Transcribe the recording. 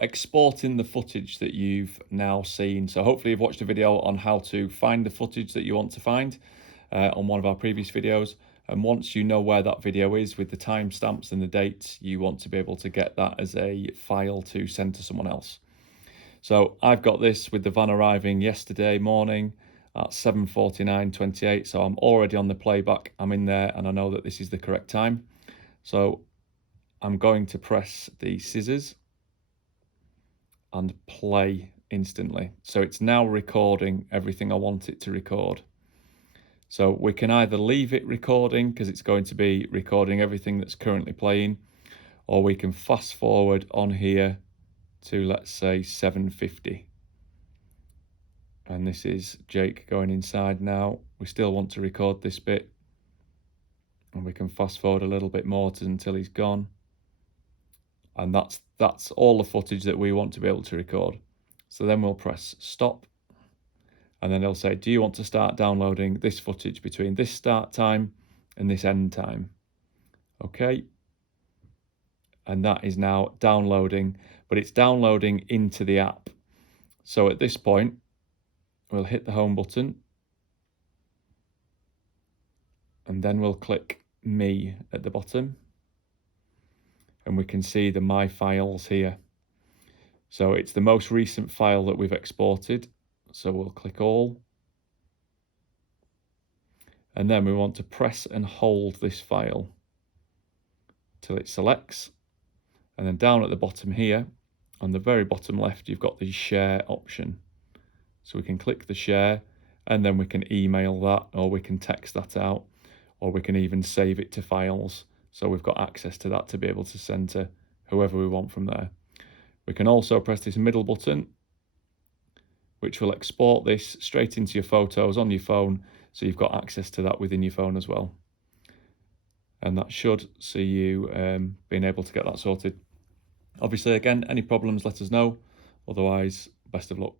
exporting the footage that you've now seen. So hopefully you've watched a video on how to find the footage that you want to find on one of our previous videos. And once you know where that video is with the timestamps and the dates, you want to be able to get that as a file to send to someone else. So I've got this with the van arriving yesterday morning at 7:49:28. So I'm already on the playback. I'm in there and I know that this is the correct time. So I'm going to press the scissors and play instantly. So it's now recording everything I want it to record. So we can either leave it recording because it's going to be recording everything that's currently playing, or we can fast forward on here to, let's say, 7:50. And this is Jake going inside now. We still want to record this bit, and we can fast forward a little bit more until he's gone. And that's all the footage that we want to be able to record. So then we'll press stop, and then it'll say, do you want to start downloading this footage between this start time and this end time? Okay. And that is now downloading, but it's downloading into the app. So at this point, we'll hit the home button, and then we'll click me at the bottom, and we can see the My Files here. So it's the most recent file that we've exported. So we'll click all. And then we want to press and hold this file till it selects. And then down at the bottom here, on the very bottom left, you've got the share option. So we can click the share, and then we can email that, or we can text that out, or we can even save it to files. So we've got access to that to be able to send to whoever we want from there. We can also press this middle button, which will export this straight into your photos on your phone. So you've got access to that within your phone as well. And that should see you being able to get that sorted. Obviously, again, any problems, let us know. Otherwise, best of luck.